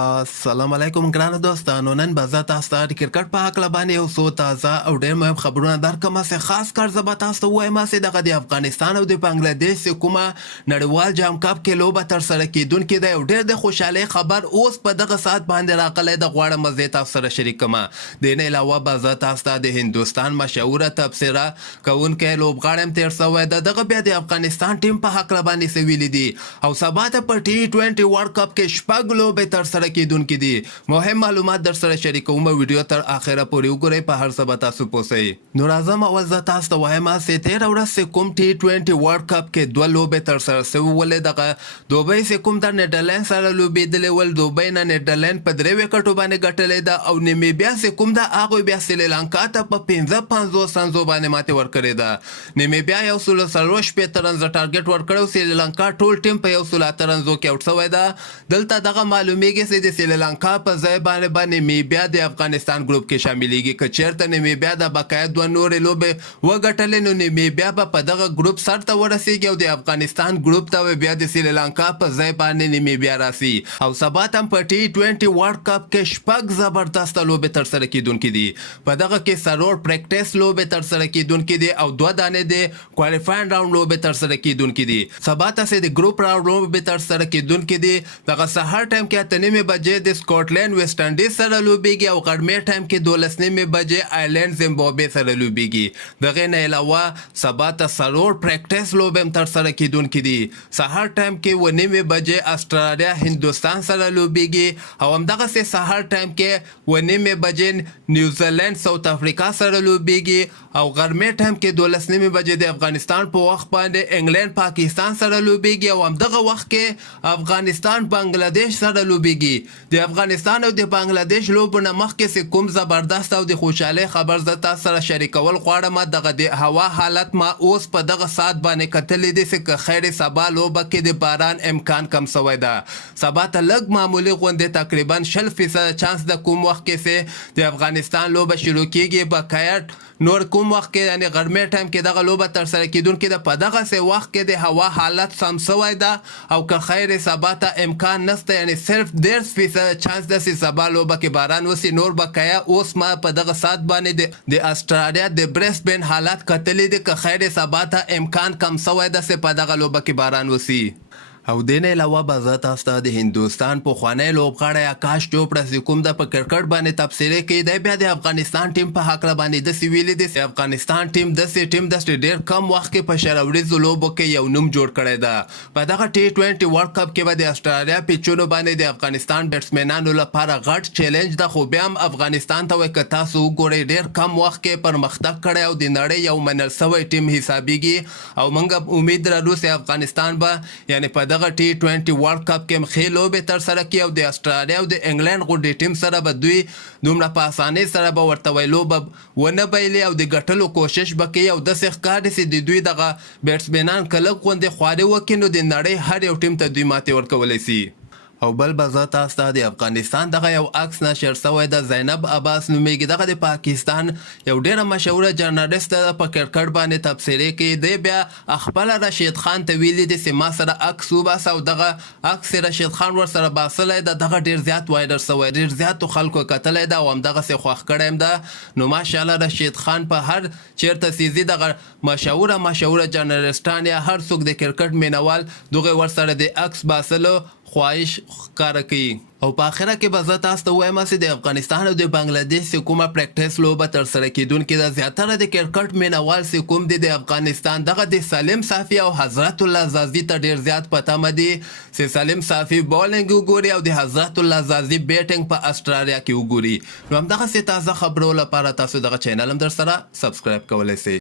السلام علیکم ګرانو دوستانو. نن به زه تاسو ته د کرکټ په هکله باندې یو څو تازه او ډېر مهم خبرونه درکړم. چې خاص کار زه به تاسو ته ووایم چې دغه د افغانستان او د بنګلادیش چې کومه نړیوال جام کپ کې لوبه ترسره کیدونکې ده، یو ډېر د خوشحالۍ خبر اوس په دغه ساعت باندې راغلی ده. غواړم زه تاسو سره شریک کړم. د دې علاوه به زه تاسو ته د هندوستان مشهوره تبصره کوونکی لوبغاړی هم تېر شوی ده، دغه بیا د افغانستان ټیم په هکله باندې څه ویلي دي، او سبا ته په T20 ورلډ کپ کې شپږ لوبې ترسره کیدونکې دي. مهم معلومات در سره شریکوم. ویډیو تر اخره پورې وګورئ، په هر څه به تاسو پوه شئ. نو راځم اول زه تاسو ته وایم چې تېره ورځ چې کوم T20 ورلډ کپ کې دوه لوبې ترسره شوې ولې دغه دوبۍ چې کوم د نیدرلند سره لوبېدلې ول، دوبۍ نه نیدرلند په 3 وکټو باندې ګټلې ده، او نیمیبیا چې کوم ده هغوی بیا سریلانکا ته په 55 رنزو باندې ماتې ورکړې ده. نیمیبیا 140 رنزه ټارګټ ورکړی، سریلانکا ټول ټیم په 108 رنزو کې آوټ شوی ده. دلته دغه معلومیږي چې د سریلانکا په ځای باندې نیمیبیا د افغانستان ګروپ کې شاملېږي. که چېرته نیمیبیا د بقایا دوه نورې لوبې وګټلې، نو نیمیبیا به په دغه ګروپ سر ته ورسېږي او د افغانستان ګروپ ته بیا د سریلانکا په ځای باندې نیمیبیا راسي. او سبا ته هم په T20 ورلډ کپ کې شپږ زبردسته لوبې ترسره کیدونکې دي. په دغه کې څلور پریکټس لوبې ترسره کیدونکې دي او دوه دانې د کوالیفاین راوند لوبې ترسره کیدونکې دي. سبا ته چې د ګروپ راوند لوبې ترسره کیدونکې دي، دغه سهار ټایم کې 8:30 بجې د سکاټلند ویسټ انډیز سره لوبېږي، او غرمې ټایم کې 12:30 بجې آیرلینډ زیمبابوې سره لوبېږي. دغې نه علاوه سبا ته څلور پریکټس لوبې هم ترسره کیدونکې دي. سهار ټایم کې 9:30 بجې استرالیا هندوستان سره لوبېږي، او همدغسې سهار ټایم کې 9:30 بجې نیوزیلینډ ساوث افریقا سره لوبېږي، او غرمې ټایم کې 12:30 بجې د افغانستان په وخت باندې انګلند پاکستان سره لوبېږي، او همدغه وخت کې افغانستان بنګلادیش سره لوبېږي. د افغانستان او د بنګلادیش لوبو نه مخکې چې کوم زبردست او د خوشحالۍ خبر زه تاسو سره شریکول غواړم. دغه د هوا حالت ما اوس په دغه ساعت باندې کتلی دی چې که خیر سبا لوبه کې د باران امکان کم شوی ده. سبا ته لږ معمولي غوندې تقریبا 60% چانس د کوم وخت کې چې د افغانستان لوبه شروع کیږي. بقایا نور کوم وخت کې یعنی غرمې ټایم کې دغه لوبه ترسره کیدونکې ده. په دغسې وخت کې د هوا حالت سم شوی ده، او که خیر سبا ته امکان نشته، یعنی صرف 10% چانس ده چې سبا لوبه کې باران وسي. نور بقایا اوس ما په دغه ساعت باندې د استرالیا د برسبن حالت کتلی دی، که خیر سبا ته امکان کم شوی ده چې په دغه لوبه کې باران وسي. او دې نه علاوه به زه تاسو ته د هندوستان پخوانی لوبغاړی آکاش چوپړا چې کوم د په کرکټ باندې تبصرې کوي، دی بیا د افغانستان ټیم په هکله باندې داسې ویلي دي چې افغانستان ټیم داسې ټیم ده چې ډېر کم وخت کې په شراوریزو لوبو کې یو نوم جوړ کړی ده. په دغه T20 ورلډ کپ کې به د استرالیا پیچونو باندې د افغانستان بیټسمنانو لپاره غټ چیلنج ده، خو بیا هم افغانستان ته وایي که تاسو وګورئ ډېر کم وخت کې پرمختګ کړی او د نړۍ یو منل شوی ټیم حسابیږي. او موږ امید لرو چې افغانستان به یعنی په دغه T20 ورلډ کپ کې هم ښې لوبې ترسره کړي، او د استرالیا او د انګلند غوندې ټیم سره به دوی دومره په اسانۍ سره به ورته وایي لوبه ونه بایلي او د ګټلو کوشش به کوي. او داسې ښکاري چې د دوی دغه بیټسمنان که لږ غوندې خواري وکړي، نو د نړۍ هر یو ټیم ته دوی ماتې ورکولی شي. او بل به زه تاسو ته د افغانستان دغه یو عکس نشر شوی ده. زینب عباس نومیږي، دغه د پاکستان یو ډېره مشهوره جرنالیست ده، په کرکټ باندې تبصرې کوي. دی بیا خپله رشید خان ته ویلي دي چې ما سره عکس وباسه، او دغه عکس رشید خان ورسره باسلی ده. دغه ډېر زیات وایرل شوی، ډېر زیاتو خلکو کتلی ده او همدغسې خوښ کړی هم ده. نو ماشاءالله رشید خان په هر چېرته چې ځي دغه مشهوره جرنالیستان یا هر څوک د کرکټ مینوال دغه ورسره د عکس باسلو خواهش ښکاره کوي. او په آخره کې به زه تاسو ته ووایم چې د افغانستان او د بنګلادیش چې کومه پریکټس لوبه ترسره کیدونکې ده، زیاتره د کرکټ مینوال چې کوم دی د افغانستان دغه د سالم صافي او حضرت الله زازي ته ډېر زیات په تمه دي چې سالم صافي بالینګ وګوري او د حضرت الله زازي بیټینګ په استرالیا کې وګوري. نو همدغسې تازه خبرو لپاره تاسو دغه چینل هم در سره سبسکرایب کولی شئ.